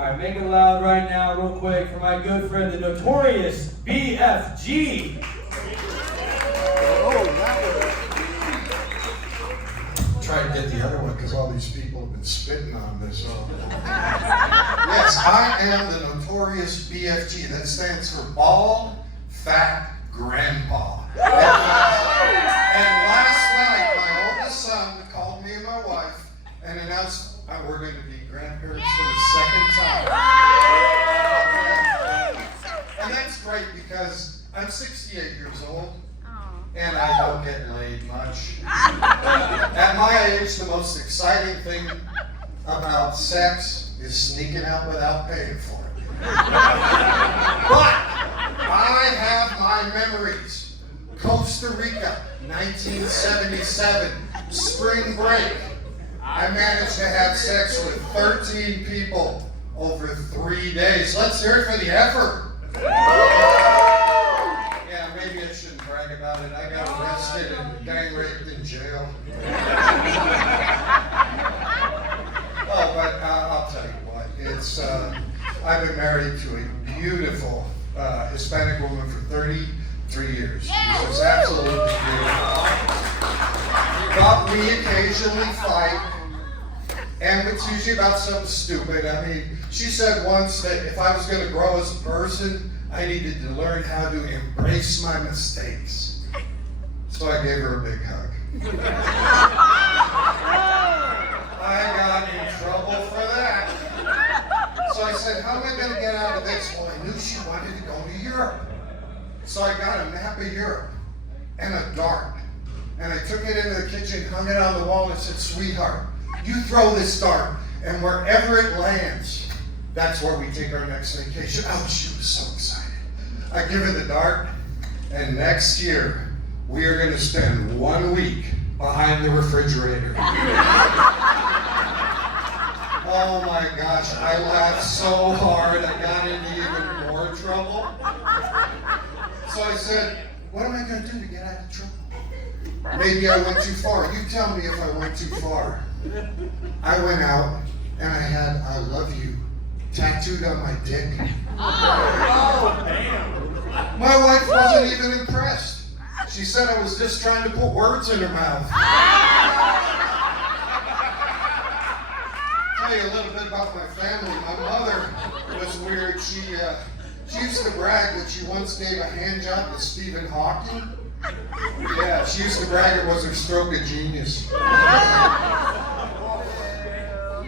All right, make it loud right now, real quick, for my good friend, the notorious BFG. Try to get the other one because all these people have been spitting on this. Yes, I am the notorious BFG. That stands for Bald Fat Grandpa. And last night, my oldest son called me and my wife and announced we're going to be grandparents for the second time. And that's great because I'm 68 years old. And I don't get laid much. At my age, the most exciting thing about sex is sneaking out without paying for it. But I have my memories. Costa Rica, 1977, spring break. I managed to have sex with 13 people over 3 days. Let's hear it for the effort. Yeah, maybe I shouldn't brag about it. I got arrested and gang raped in jail. Oh, but I'll tell you what. It's I've been married to a beautiful Hispanic woman for 33 years. She was absolutely beautiful. But we occasionally fight, and it's usually about something stupid. I mean, she said once that if I was going to grow as a person, I needed to learn how to embrace my mistakes. So I gave her a big hug. I got in trouble for that. So I said, how am I going to get out of this? Well, I knew she wanted to go to Europe. So I got a map of Europe and a dart. And I took it into the kitchen, hung it on the wall, and said, sweetheart, you throw this dart, and wherever it lands, that's where we take our next vacation. Oh, she was so excited. I give her the dart, and next year, we are going to spend 1 week behind the refrigerator. Oh my gosh, I laughed so hard, I got into even more trouble. So I said, what am I going to do to get out of trouble? Maybe I went too far. You tell me if I went too far. I went out, and I had I love you tattooed on my dick. Oh, damn. My wife wasn't even impressed. She said I was just trying to put words in her mouth. Tell you a little bit about my family. My mother was weird. She used to brag that she once gave a hand job to Stephen Hawking. Yeah, she used to brag it was her stroke of genius.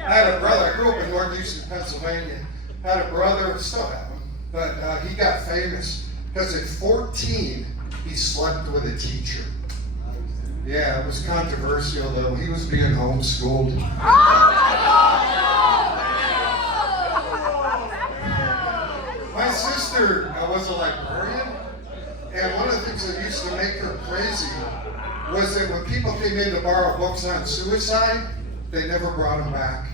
I had a brother. I grew up in northeastern Pennsylvania. Had a brother, still have him, but he got famous because at 14 he slept with a teacher. Yeah, it was controversial though. He was being homeschooled. My sister was a librarian, and one of the things that used to make her crazy was that when people came in to borrow books on suicide, they never brought them back.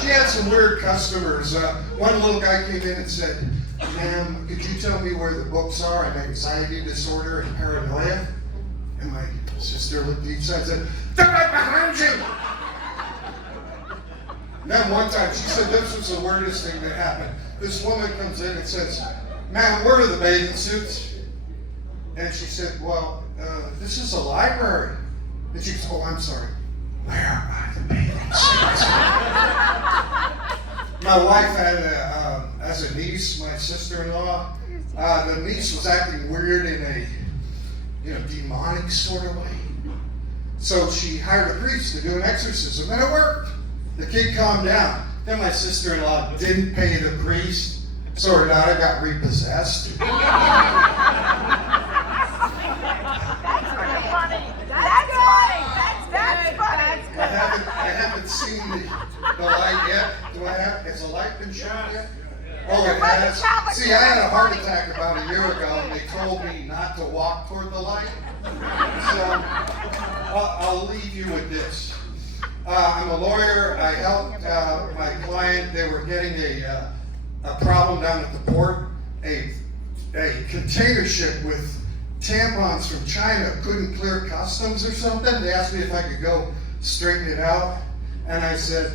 She had some weird customers. One little guy came in and said, ma'am, could you tell me where the books are on anxiety disorder and paranoia? And my sister looked each side and said, they're right behind you! Then one time, she said this was the weirdest thing that happened. This woman comes in and says, ma'am, where are the bathing suits? And she said, well, this is a library. And she goes, oh, I'm sorry. Where are the bathing suits? My wife had, as a niece, my sister-in-law, the niece was acting weird in a demonic sort of way. So she hired a priest to do an exorcism, and it worked. The kid calmed down. Then my sister-in-law didn't pay the priest, so her daughter got repossessed. That's funny. That's funny. I haven't seen the light yet. Do I have? Has the light been shown yet? Oh, it has. See, I had a heart attack about a year ago, and they told me not to walk toward the light. So I'll leave you with this. I'm a lawyer. I helped my client. They were getting a problem down at the port. A container ship with tampons from China couldn't clear customs or something. They asked me if I could go straighten it out. And I said,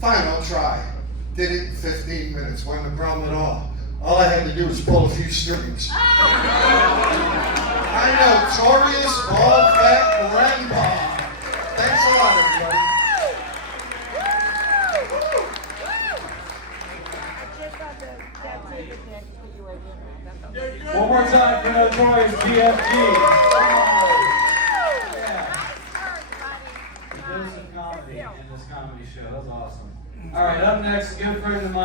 Fine, I'll try. Did it in 15 minutes. Wasn't a problem at all. All I had to do was pull a few strings. I notorious bald fat grandpa. Thanks a lot, everybody. One more time for Notorious BFG. Dose of comedy in this comedy show. That was awesome. All right, up next, a good friend of mine.